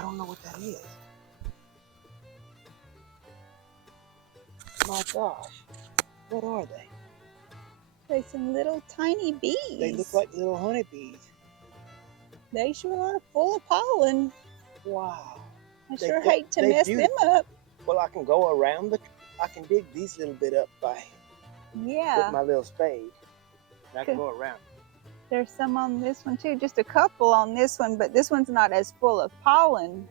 I don't know what that is. My gosh, what are they? They're some little tiny bees. They look like little honeybees. They sure are full of pollen. Wow. I sure hate to mess them up. Well, I can go around I can dig these little bit up with my little spade. And I can go around. There's some on this one too, just a couple on this one, but this one's not as full of pollen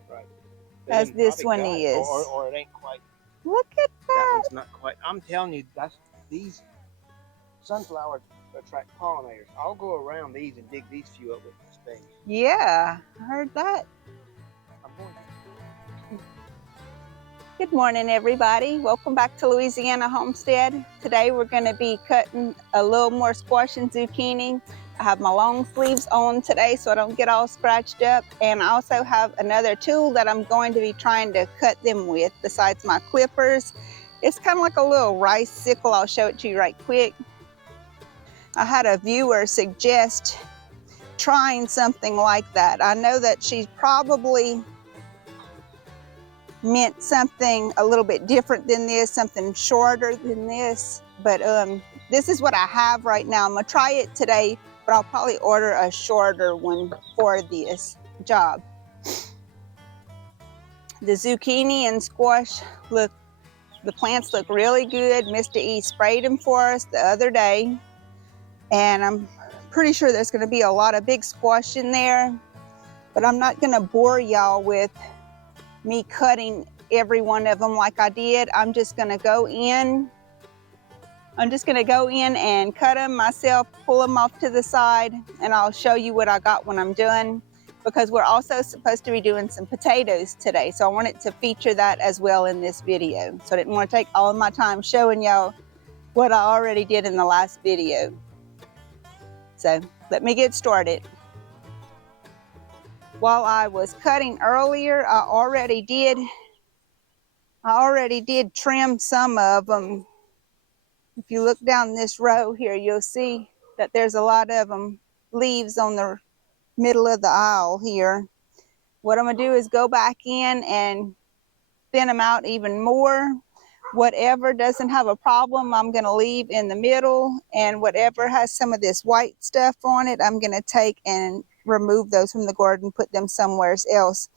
as this one is. Or it ain't quite. Look at that. That one's not quite. I'm telling you, these sunflowers attract pollinators. I'll go around these and dig these few up with my spade. Yeah, I heard that. I'm going to. Good morning, everybody. Welcome back to Louisiana Homestead. Today we're going to be cutting a little more squash and zucchini. I have my long sleeves on today so I don't get all scratched up. And I also have another tool that I'm going to be trying to cut them with besides my clippers. It's kind of like a little rice sickle. I'll show it to you right quick. I had a viewer suggest trying something like that. I know that she's probably meant something a little bit different than this, something shorter than this, but this is what I have right now. I'm gonna try it today, but I'll probably order a shorter one for this job. The zucchini and squash the plants look really good. Mr. E sprayed them for us the other day, and I'm pretty sure there's gonna be a lot of big squash in there, but I'm not gonna bore y'all with me cutting every one of them like I did. I'm just gonna go in and cut them myself, pull them off to the side, and I'll show you what I got when I'm done, because we're also supposed to be doing some potatoes today. So I wanted to feature that as well in this video. So I didn't want to take all of my time showing y'all what I already did in the last video. So let me get started. While I was cutting earlier, I already did trim some of them. If you look down this row here, you'll see that there's a lot of them leaves on the middle of the aisle here. What I'm gonna do is go back in and thin them out even more. Whatever doesn't have a problem, I'm gonna leave in the middle, and whatever has some of this white stuff on it, I'm gonna take and remove those from the garden, put them somewhere else.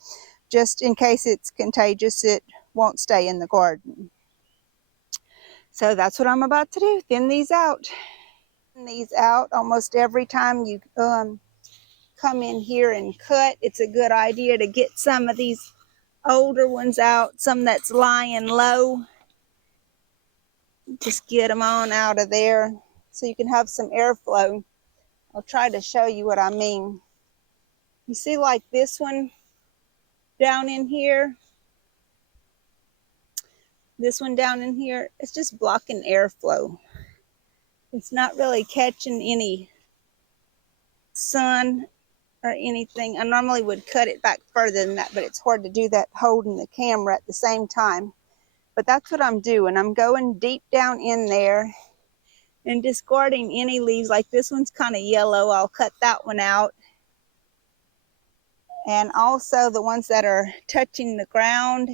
Just in case it's contagious, it won't stay in the garden. So that's what I'm about to do, thin these out. Thin these out almost every time you come in here and cut. It's a good idea to get some of these older ones out, some that's lying low. Just get them on out of there so you can have some airflow. I'll try to show you what I mean. You see, like this one down in here, this one down in here, it's just blocking airflow. It's not really catching any sun or anything. I normally would cut it back further than that, but it's hard to do that holding the camera at the same time. But that's what I'm doing. I'm going deep down in there and discarding any leaves. Like this one's kind of yellow. I'll cut that one out. And also the ones that are touching the ground,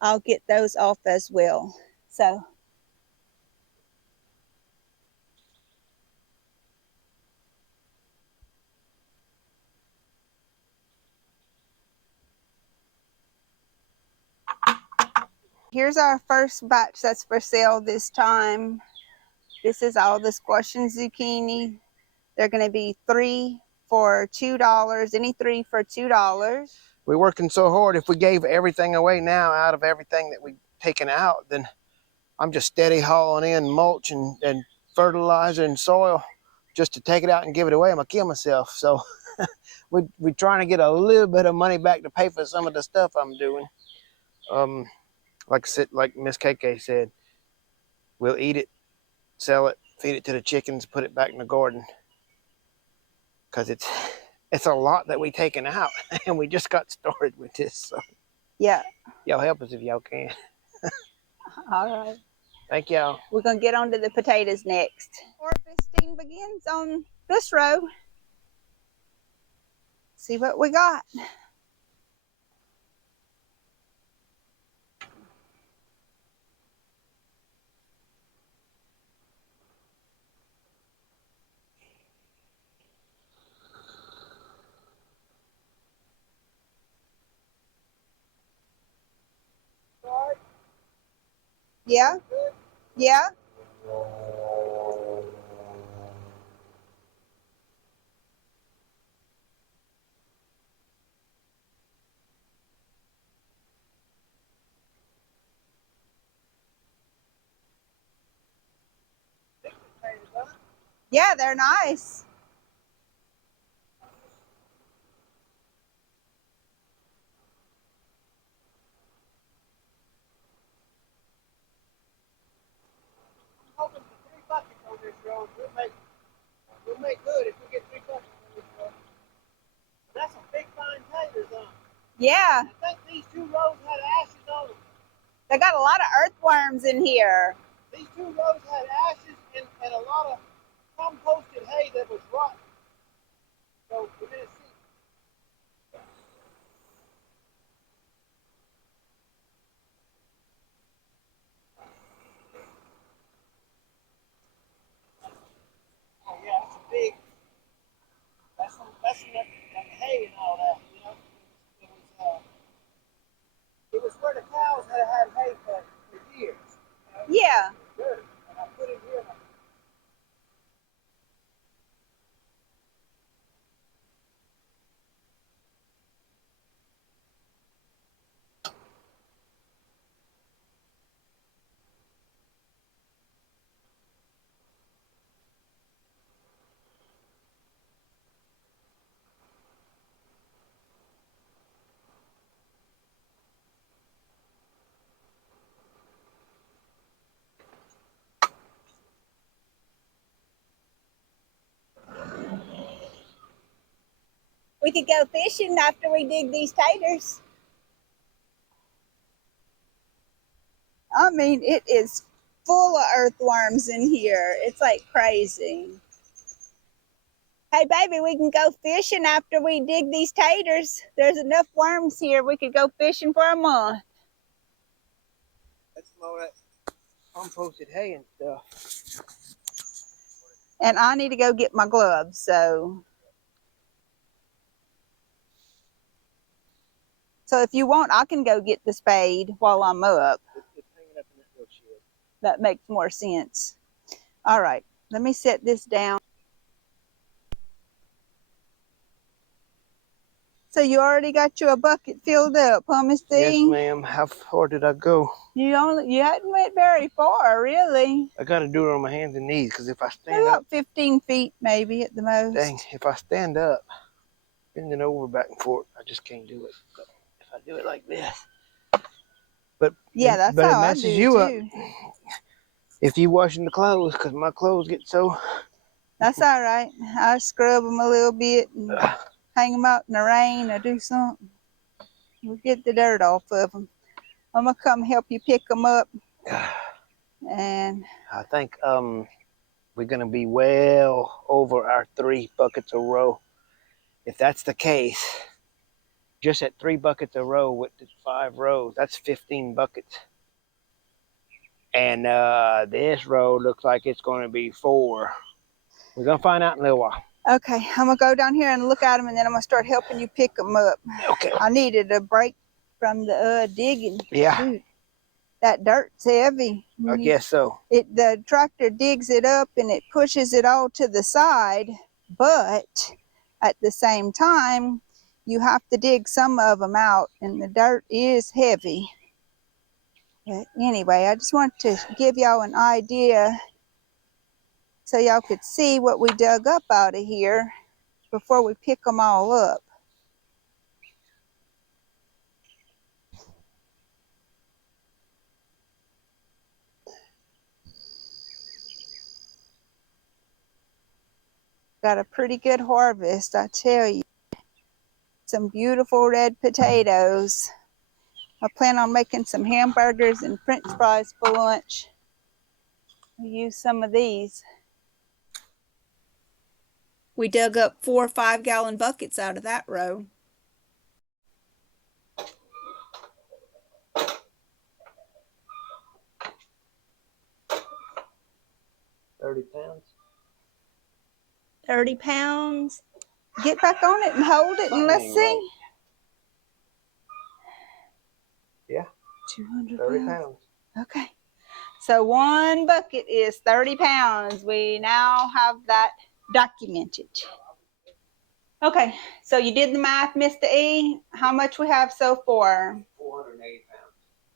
I'll get those off as well. So here's our first batch that's for sale this time. This is all the squash and zucchini. They're going to be 3 for $2, any 3 for $2. We're working so hard. If we gave everything away now out of everything that we've taken out, then I'm just steady hauling in mulch and fertilizer and soil just to take it out and give it away. I'm gonna kill myself. So we're trying to get a little bit of money back to pay for some of the stuff I'm doing. Like Miss KK said, we'll eat it, sell it, feed it to the chickens, put it back in the garden. Because it's a lot that we taken out, and we just got started with this. So yeah, y'all help us if y'all can. All right. Thank y'all. We're going to get on to the potatoes next. Harvesting begins on this row. See what we got. Yeah, yeah. Yeah, they're nice. I'm hoping for 3 buckets on this road. We'll make good if we get 3 buckets on this road. That's some big fine taters, huh? Yeah. I think these 2 rows had ashes on them. They got a lot of earthworms in here. These 2 rows had ashes and a lot of composted hay that was rotten. So we're gonna see. Oh yeah, that's a big. That's like hay and all that. You know, it was where the cows had hay for years. Yeah. Dirt, and I put it here. We could go fishing after we dig these taters. I mean, it is full of earthworms in here. It's like crazy. Hey, baby, we can go fishing after we dig these taters. There's enough worms here. We could go fishing for a month. That's all that composted hay and stuff. And I need to go get my gloves, so. So if you want, I can go get the spade while I'm up. It's hanging up in that little shed. That makes more sense. All right, let me set this down. So you already got you a bucket filled up, huh, Miss D? Yes, ma'am. How far did I go? You hadn't went very far, really. I got to do it on my hands and knees because if I stand About up, 15 feet maybe at the most. dang, if I stand up, bending over back and forth, I just can't do it. But if I do it like this, but yeah, that's but how it I messes do you too. up if you washing the clothes because my clothes get so. That's all right. I scrub them a little bit and hang them out in the rain or do something. We'll get the dirt off of them. I'm gonna come help you pick them up. And I think we're gonna be well over our 3 buckets a row. If that's the case, just at 3 buckets a row with the 5 rows, that's 15 buckets. And this row looks like it's going to be 4. We're going to find out in a little while. okay, I'm gonna go down here and look at them, and then I'm gonna start helping you pick them up. Okay. I needed a break from the digging. Yeah. Shoot, that dirt's heavy. I guess so. The tractor digs it up and it pushes it all to the side, but at the same time, you have to dig some of them out, and the dirt is heavy. But anyway, I just want to give y'all an idea so y'all could see what we dug up out of here before we pick them all up. Got a pretty good harvest, I tell you. Some beautiful red potatoes. I plan on making some hamburgers and french fries for lunch. I'll use some of these. We dug up 4 5-gallon buckets out of that row. £30. 30 pounds. Get back on it and hold it and let's see. Right. Yeah. 200 £30. Okay. So 1 bucket is 30 pounds. We now have that documented. Okay, so you did the math, Mr. E. How much we have so far? 480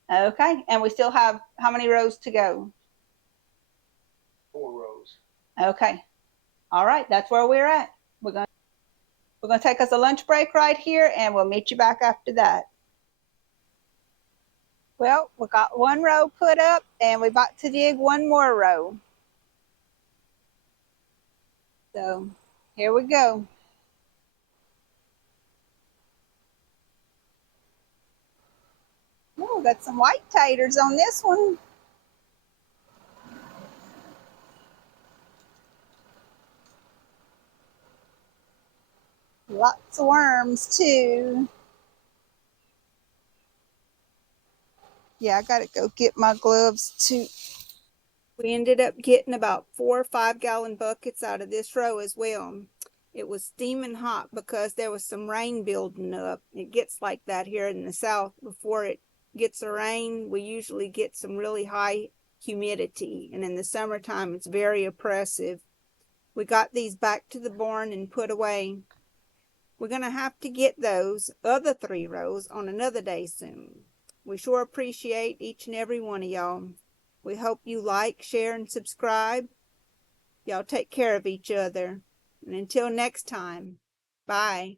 pounds. Okay, and we still have how many rows to go? 4 rows. Okay, all right, that's where we're at. We're gonna take us a lunch break right here, and we'll meet you back after that. Well, we got 1 row put up, and we're about to dig 1 more row. So here we go. Oh, we got some white taters on this one. Lots of worms too. Yeah, I gotta go get my gloves too. We ended up getting about 4 or 5 gallon buckets out of this row as well. It was steaming hot because there was some rain building up. It gets like that here in the south. Before it gets a rain, we usually get some really high humidity, and in the summertime it's very oppressive. We got these back to the barn and put away. We're going to have to get those other 3 rows on another day soon. We sure appreciate each and every one of y'all. We hope you like, share, and subscribe. Y'all take care of each other. And until next time, bye.